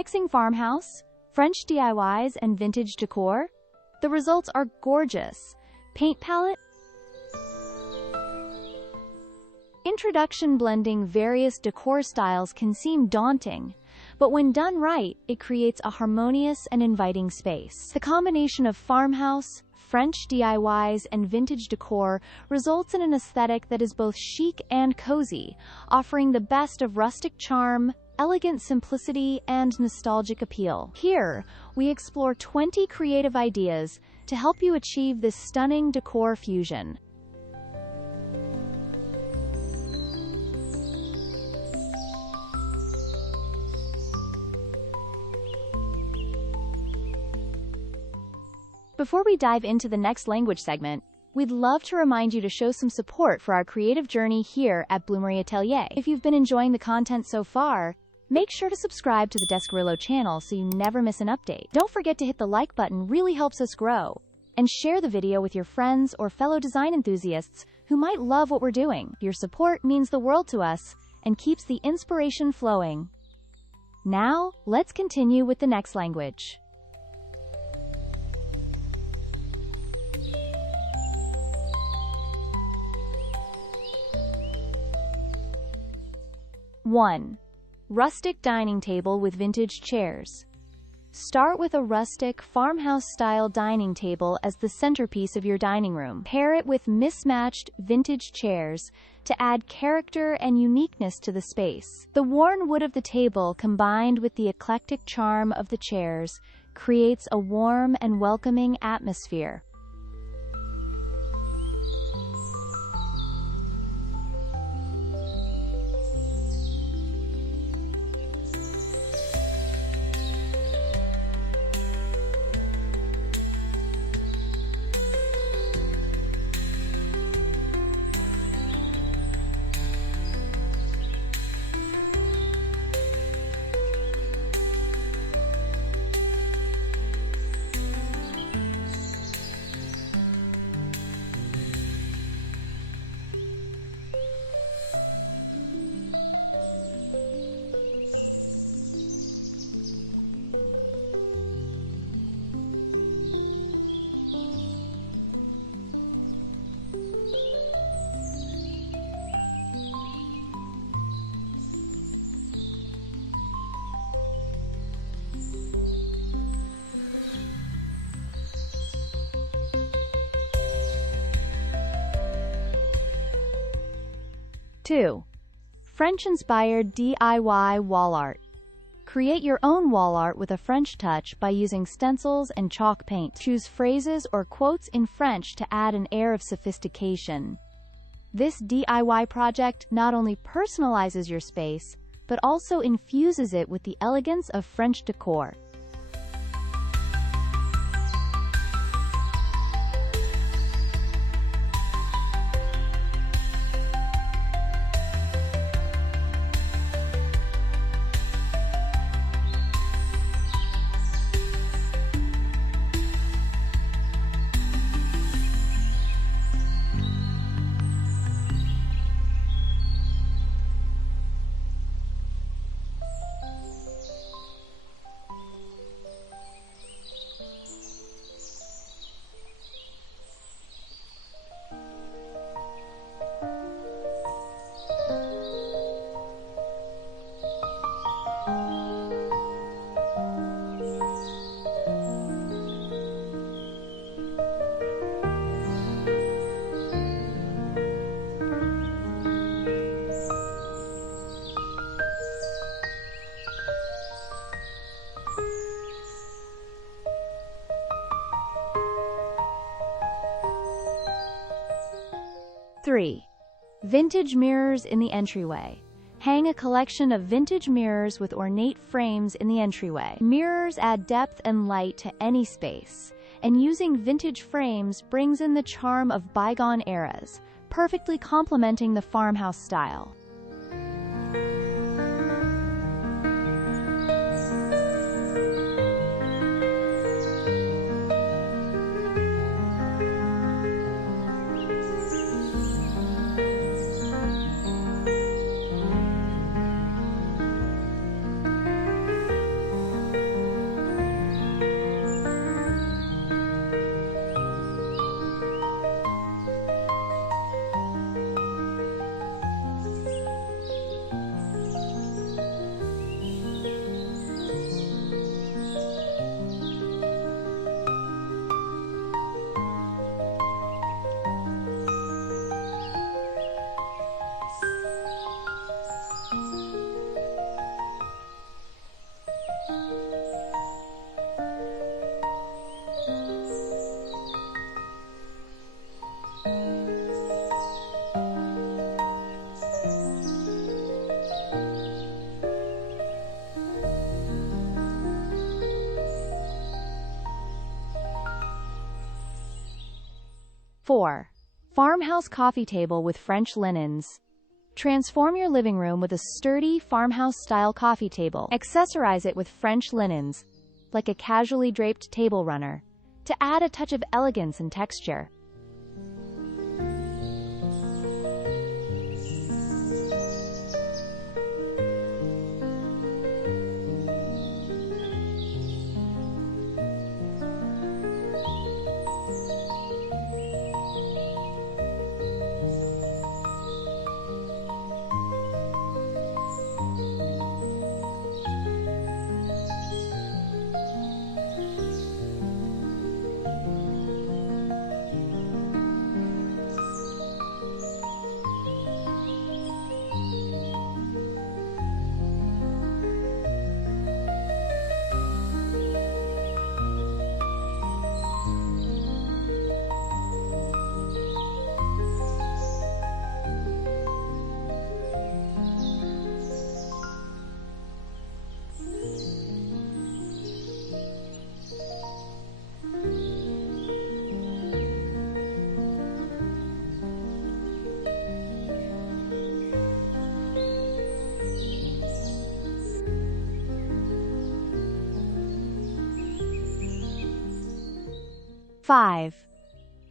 Mixing farmhouse, French DIYs, and vintage decor? The results are gorgeous. Paint palette. Introduction. Blending various decor styles can seem daunting, but when done right, it creates a harmonious and inviting space. The combination of farmhouse, French DIYs, and vintage decor results in an aesthetic that is both chic and cozy, offering the best of rustic charm, elegant simplicity, and nostalgic appeal. Here, we explore 20 creative ideas to help you achieve this stunning decor fusion. Before we dive into the next language segment, we'd love to remind you to show some support for our creative journey here at Bloomery Atelier. If you've been enjoying the content so far, make sure to subscribe to the Descarillo channel so you never miss an update. Don't forget to hit the like button, really helps us grow, and share the video with your friends or fellow design enthusiasts who might love what we're doing. Your support means the world to us and keeps the inspiration flowing. Now, let's continue with the next language. One. Rustic dining table with vintage chairs. Start with a rustic, farmhouse-style dining table as the centerpiece of your dining room. Pair it with mismatched, vintage chairs to add character and uniqueness to the space. The worn wood of the table combined with the eclectic charm of the chairs creates a warm and welcoming atmosphere. Two. French-inspired DIY wall art. Create your own wall art with a French touch by using stencils and chalk paint. Choose phrases or quotes in French to add an air of sophistication. This DIY project not only personalizes your space, but also infuses it with the elegance of French decor. Three. Vintage mirrors in the entryway. Hang a collection of vintage mirrors with ornate frames in the entryway. Mirrors add depth and light to any space, and using vintage frames brings in the charm of bygone eras, perfectly complementing the farmhouse style. 4. Farmhouse coffee table with French linens. Transform your living room with a sturdy farmhouse-style coffee table. Accessorize it with French linens, like a casually draped table runner, to add a touch of elegance and texture. Five.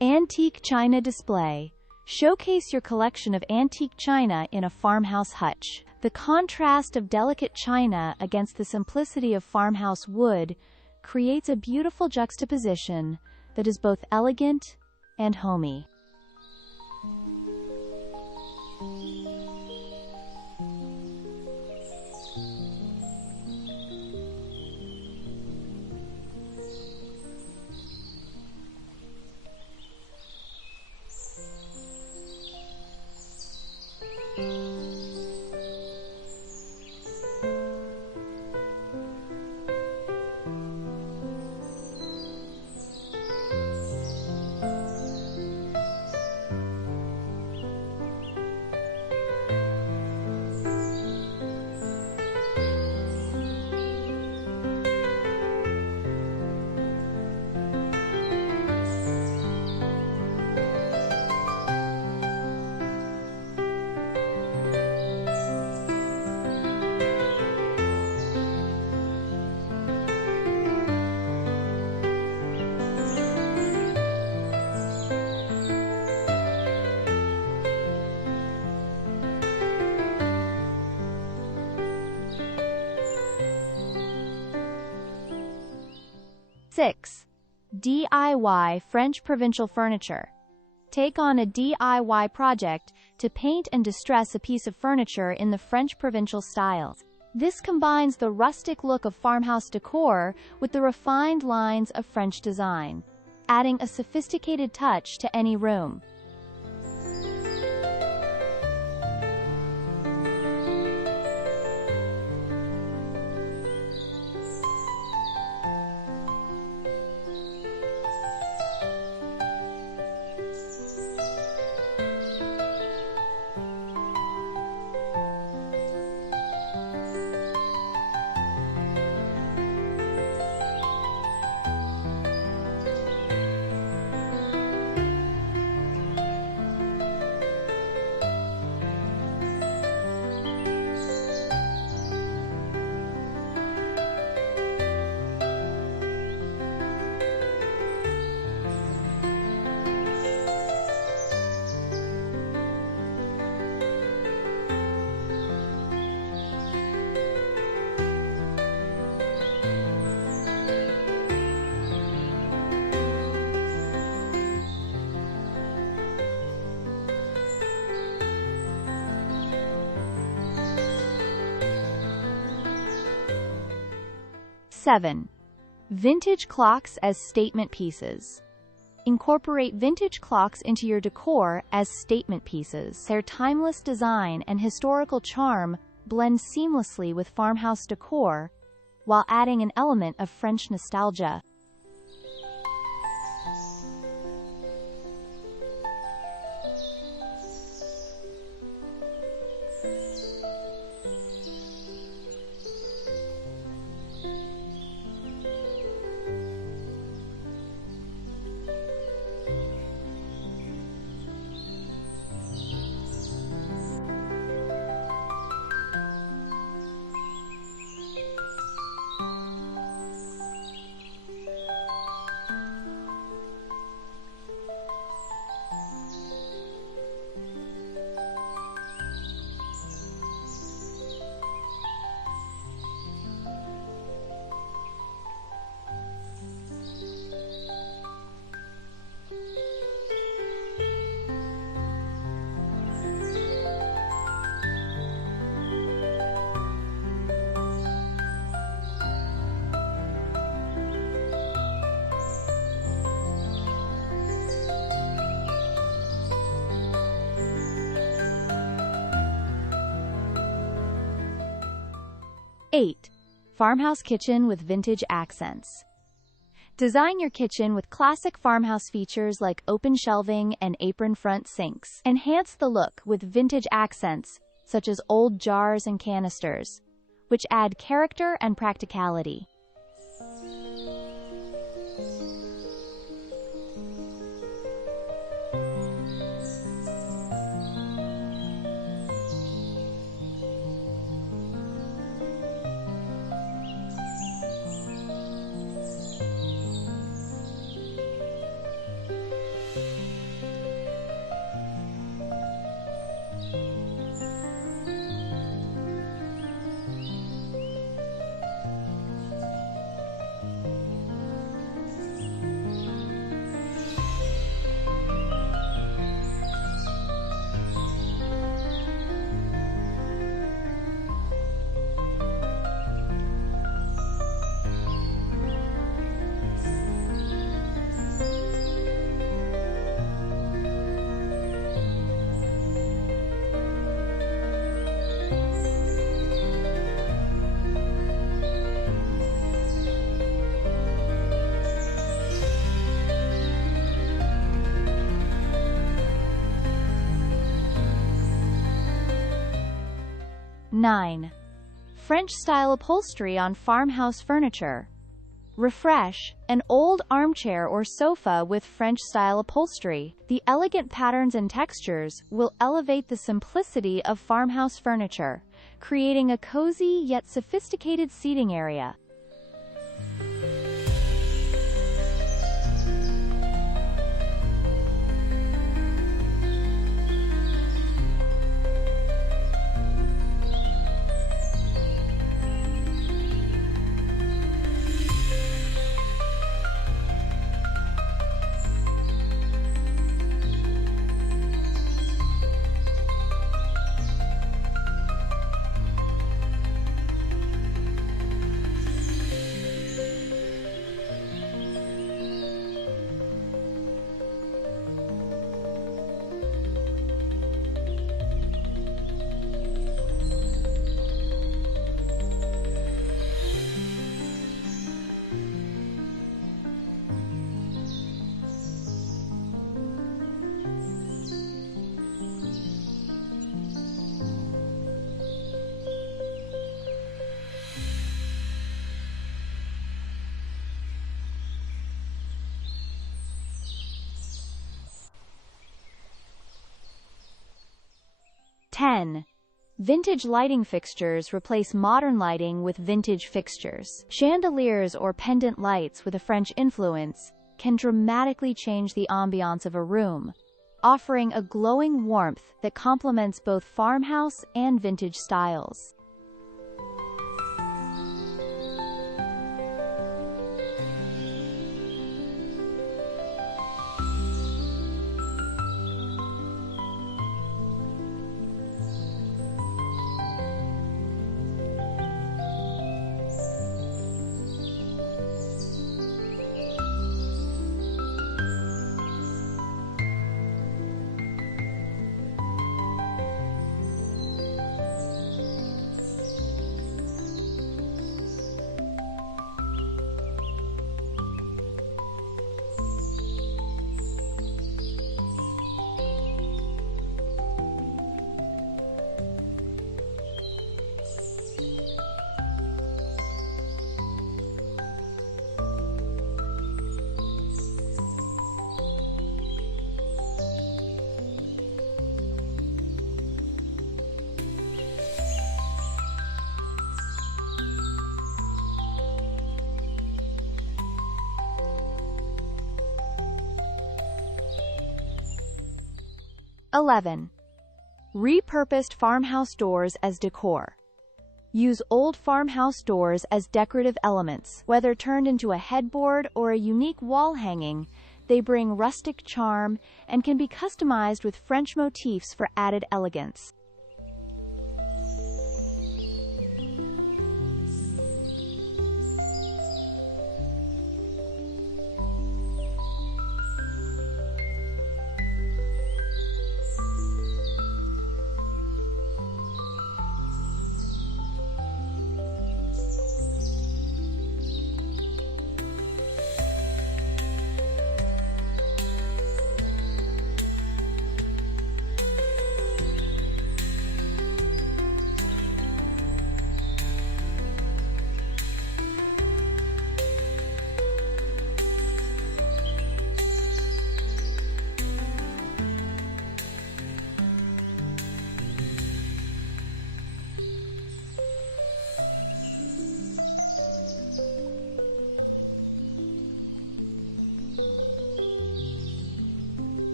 Antique china display. Showcase your collection of antique china in a farmhouse hutch. The contrast of delicate china against the simplicity of farmhouse wood creates a beautiful juxtaposition that is both elegant and homey. Six. DIY French Provincial furniture. Take on a DIY project to paint and distress a piece of furniture in the French Provincial style. This combines the rustic look of farmhouse decor with the refined lines of French design, adding a sophisticated touch to any room. Seven. Vintage clocks as statement pieces. Incorporate vintage clocks into your decor as statement pieces. Their timeless design and historical charm blend seamlessly with farmhouse decor, while adding an element of French nostalgia. 8. Farmhouse kitchen with vintage accents. Design your kitchen with classic farmhouse features like open shelving and apron front sinks. Enhance the look with vintage accents, such as old jars and canisters, which add character and practicality. Nine. French-style upholstery on farmhouse furniture. Refresh an old armchair or sofa with French-style upholstery. The elegant patterns and textures will elevate the simplicity of farmhouse furniture, creating a cozy yet sophisticated seating area. Ten. Vintage lighting fixtures replace modern lighting with vintage fixtures. Chandeliers or pendant lights with a French influence can dramatically change the ambiance of a room, offering a glowing warmth that complements both farmhouse and vintage styles. (11) Repurposed farmhouse doors as decor. Use old farmhouse doors as decorative elements. Whether turned into a headboard or a unique wall hanging, they bring rustic charm and can be customized with French motifs for added elegance.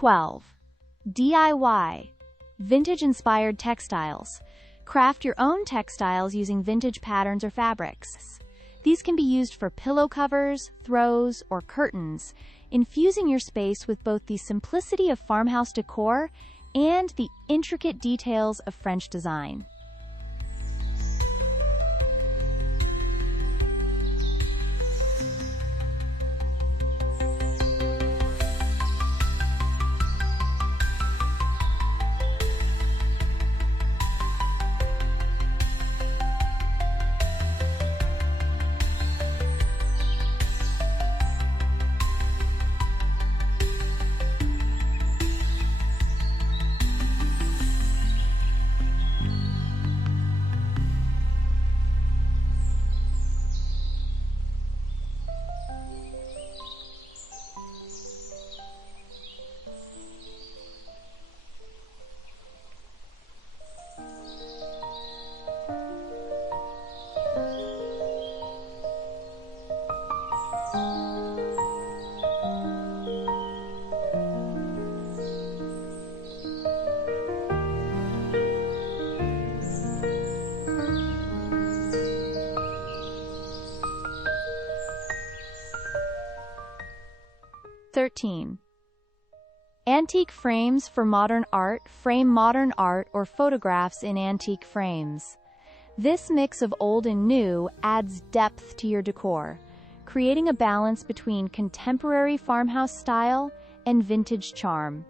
12. DIY. Vintage-Inspired Textiles. Craft your own textiles using vintage patterns or fabrics. These can be used for pillow covers, throws, or curtains, infusing your space with both the simplicity of farmhouse decor and the intricate details of French design. Antique frames for modern art. Frame modern art or photographs in antique frames. This mix of old and new adds depth to your decor, creating a balance between contemporary farmhouse style and vintage charm.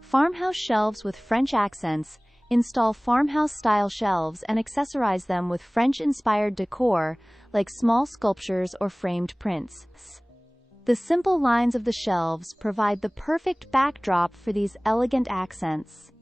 Farmhouse shelves with French accents. Install farmhouse-style shelves and accessorize them with French-inspired decor, like small sculptures or framed prints. The simple lines of the shelves provide the perfect backdrop for these elegant accents.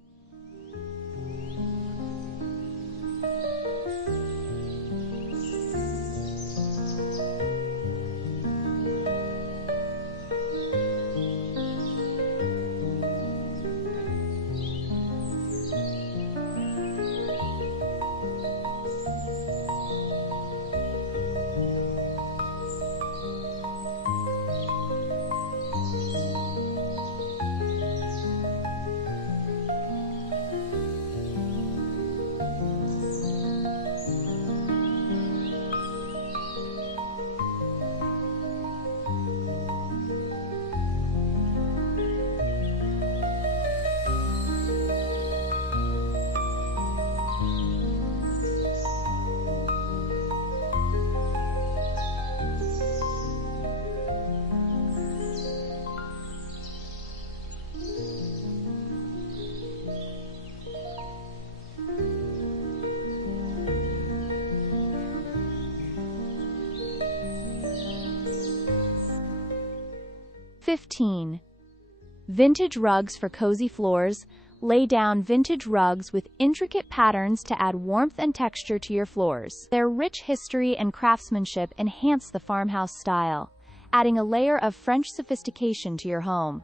Vintage rugs for cozy floors. Lay down vintage rugs with intricate patterns to add warmth and texture to your floors. Their rich history and craftsmanship enhance the farmhouse style, adding a layer of French sophistication to your home.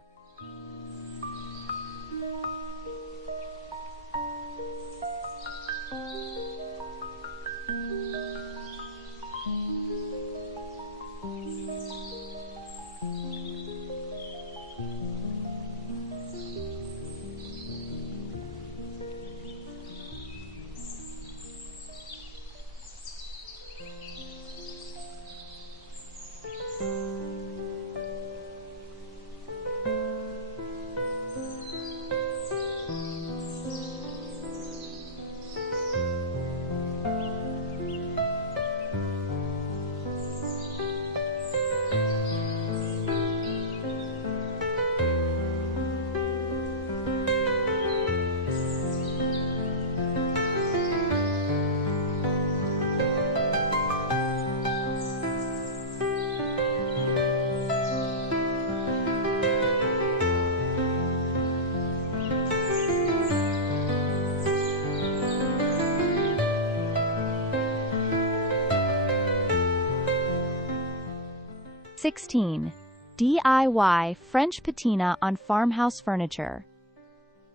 16. DIY French patina on farmhouse furniture.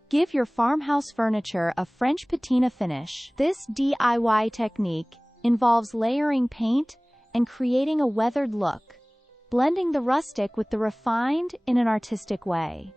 Give your farmhouse furniture a French patina finish. This DIY technique involves layering paint and creating a weathered look, blending the rustic with the refined in an artistic way.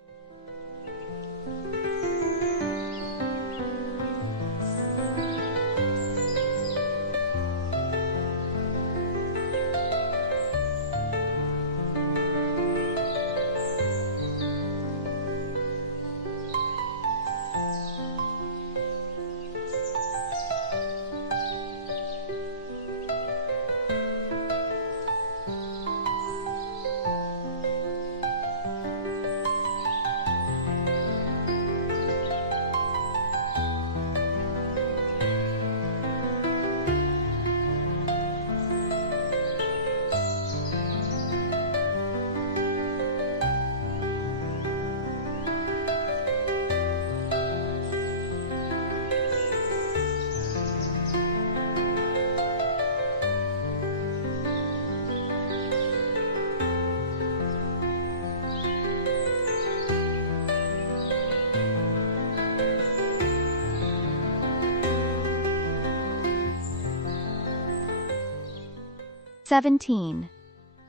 (17)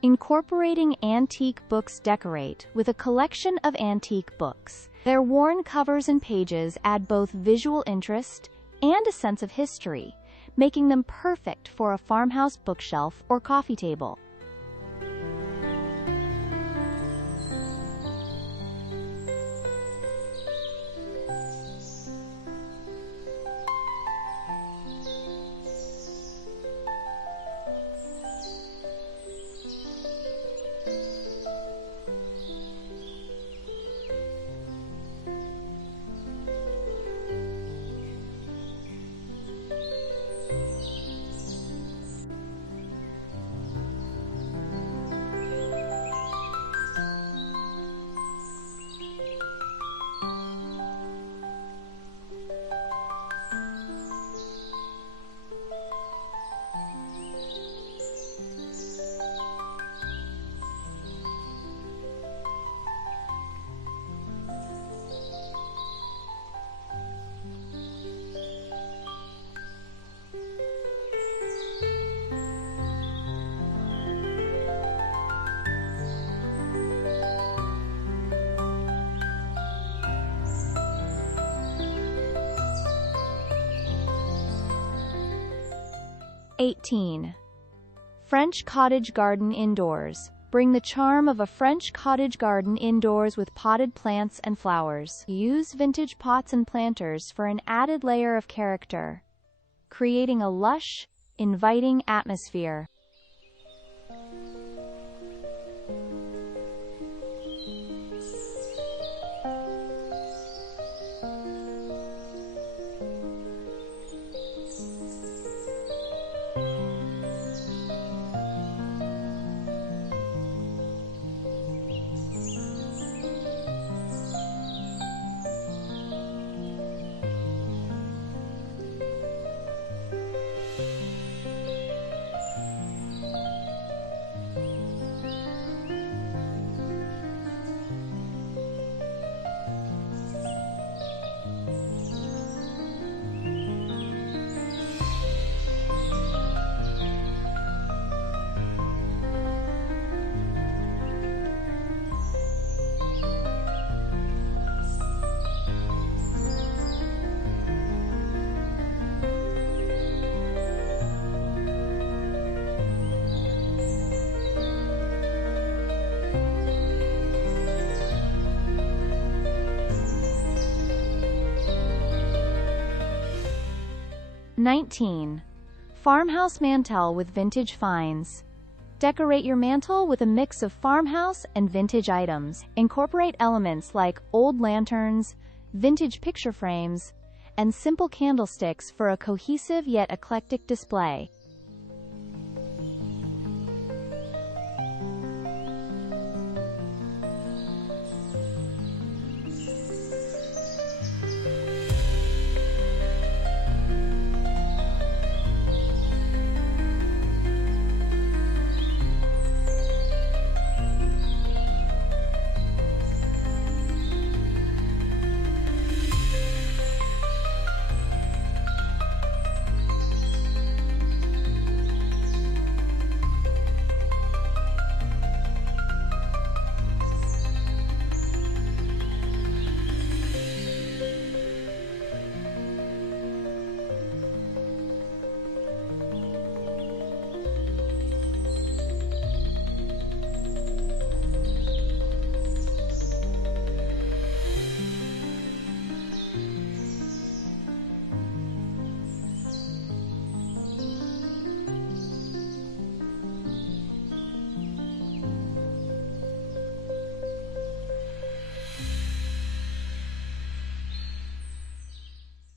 Incorporating antique books. Decorate with a collection of antique books. Their worn covers and pages add both visual interest and a sense of history, making them perfect for a farmhouse bookshelf or coffee table. (18) French cottage garden indoors. Bring the charm of a French cottage garden indoors with potted plants and flowers. Use vintage pots and planters for an added layer of character, creating a lush, inviting atmosphere. (19) Farmhouse mantel with vintage finds. Decorate your mantel with a mix of farmhouse and vintage items. Incorporate elements like old lanterns, vintage picture frames, and simple candlesticks for a cohesive yet eclectic display.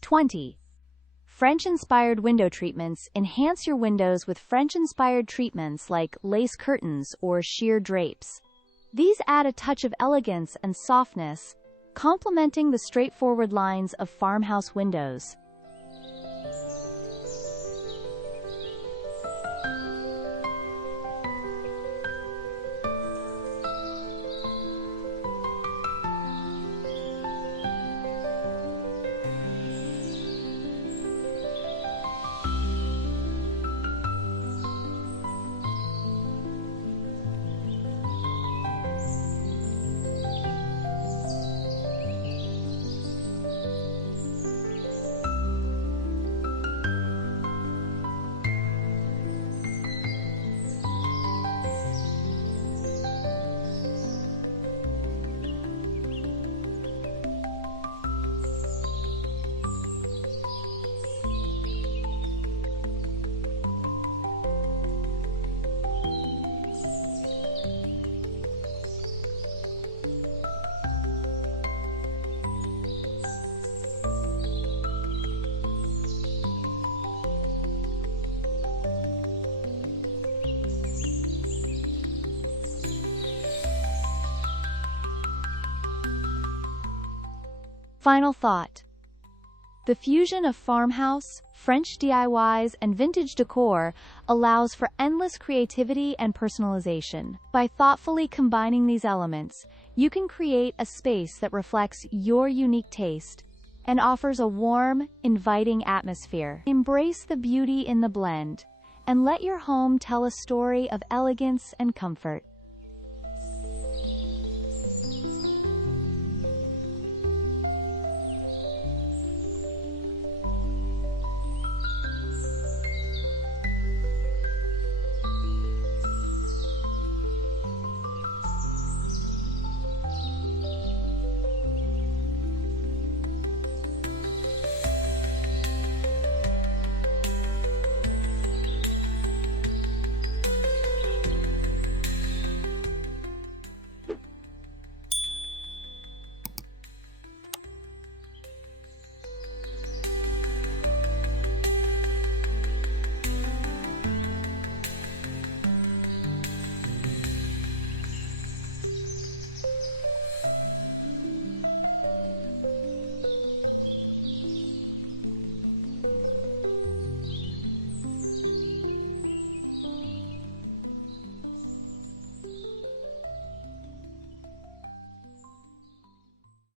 20. French-inspired window treatments. Enhance your windows with French-inspired treatments like lace curtains or sheer drapes. These add a touch of elegance and softness, complementing the straightforward lines of farmhouse windows. Final thought. The fusion of farmhouse, French DIYs, and vintage decor allows for endless creativity and personalization. By thoughtfully combining these elements, you can create a space that reflects your unique taste and offers a warm, inviting atmosphere. Embrace the beauty in the blend, and let your home tell a story of elegance and comfort.